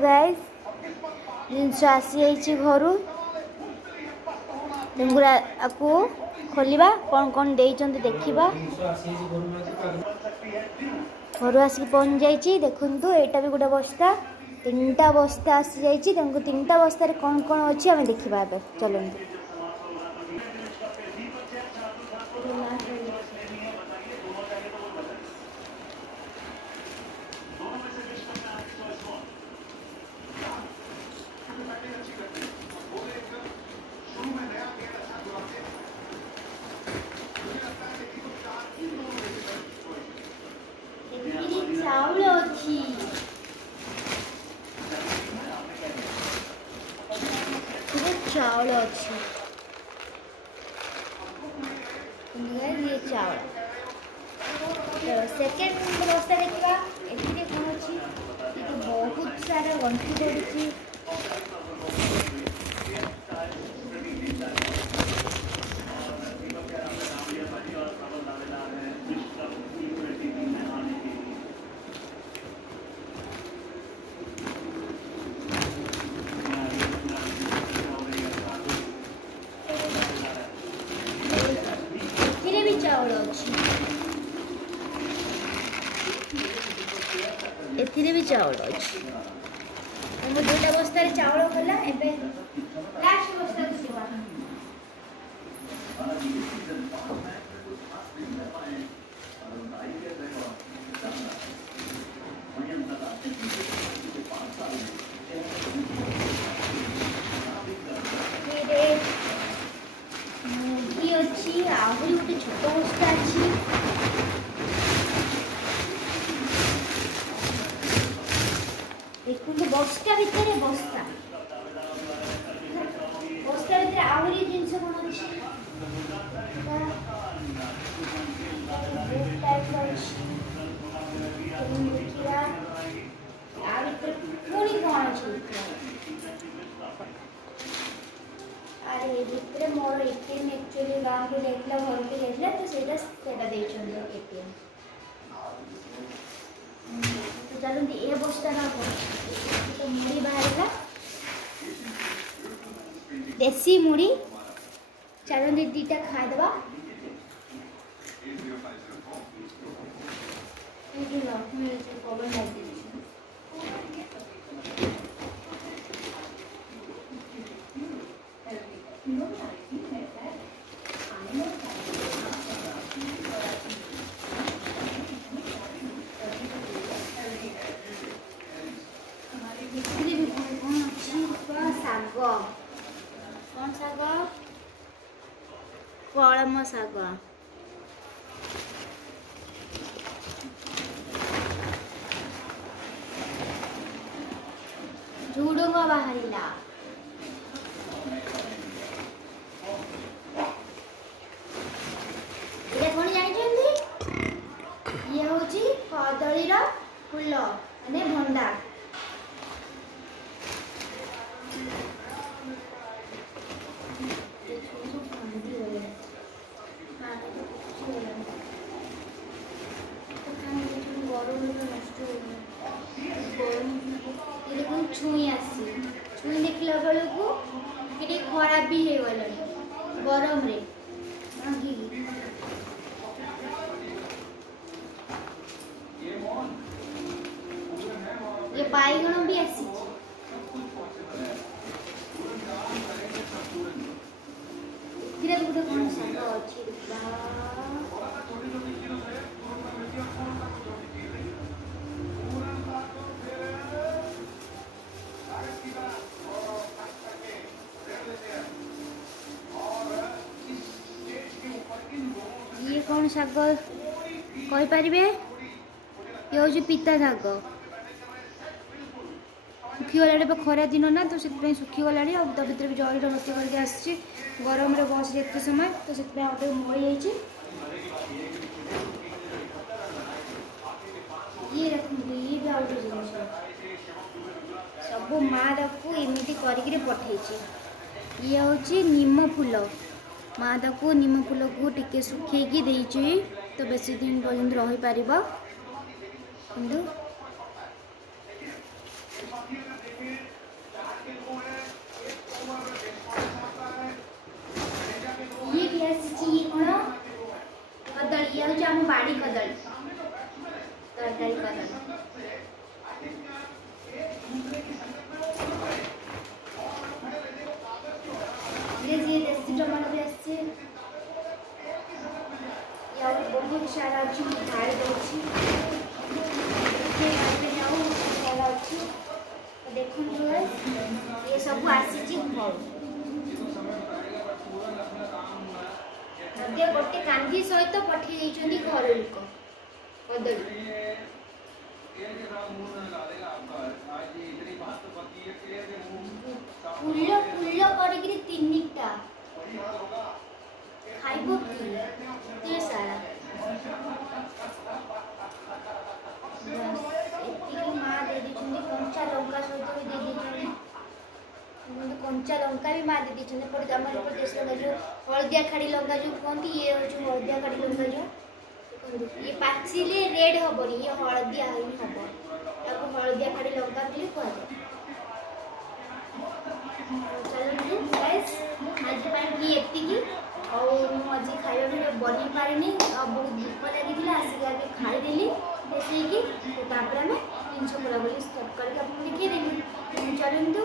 Guys जिनस आसी घर आपको खोलिबा कौन कौन देइचंती देखिबा। घर आसिक पहुँच जाइए देखु यहाँ भी गोटे बस्ता 3टा बस्ता आसी जाइए 3टा बस्तार कौन कौन अच्छी आम देखा चलते। चाउल अच्छी चाउल अच्छी ये चाउल सेकेंड बस्ता देखा ए कौन अच्छी बहुत सारा गंठी पड़ी। चाउल अच्छी एथिरे भी चाउल अच्छी हम 2टा बस्ता चाउल गला एबे लास्ट बस्ता को जीवा। मुर्गी अच्छी आहरी गोटे छोट बस्ता अच्छी देखते बस्ता भितर बस्ता बस्ता भितर आहरी जिनस कौन अच्छी पुणी कौन अच्छी अरे भितर मोर एटीएम एक्चुअली गाँव को जाइला घर को जाइला तो सेटा देइछन एटीएम तो चलते ए बस्ता ना तो मुड़ी बाहर देसी मुड़ी चलते 2टा खादेबा। कौन शाग कलम शाग झुडुंग बाहरिला कौन जानते ये हूँ कदलीर फूल माने भंडा छुई आसी छुई देखला बेलू कि खराब भी हो गला गरम रे ये बाईगण भी आसी गोटे कौन शाग अच्छी ये कौन शाग कहीपर ये हूँ पिता शाग सुखीगला खरा दिन ना तो सुखीगला तो भर भी जल भर्ती करके आसी गरम रे बस एत समय तो से मरी जाइए। ये देखो ये भी आउट जिन सब माँ को एमती कर पठे ये हूँ नीम फूल माँ ताको नीम फूल को टिके सुखेकी देइछि तो बेसी दिन पर्यंत रही पारिबा। बाड़ी कदली तरकारी कदली ये देसी टमाटर भी आसছে या बहुत सारा अच्छी ढाल दउछि देखो ये सब आसी गोटे कांदी सहित पठे घर लोक कदली फूल फूल कर तीनटा खाइब कि सारा माँ दे दी कंचा लंका सहित भी दे दी कंचा लंका भी माँ दे दी देश जो हलदिया खाड़ी लंका जो कहती ये हूँ हलदिया खाड़ी लंका जो ये पाचिले रेड हेनी ये हलदिया ही हम या हलदिया खाड़ी लंका भी कहुए चलो गाइस आज ये आज खाଇବା भिडियो बन पारे बहुत दुख लगी आसिक खाईदेली देखिए आम जिन बुला बुली स्टार्ट करके देखिए चलते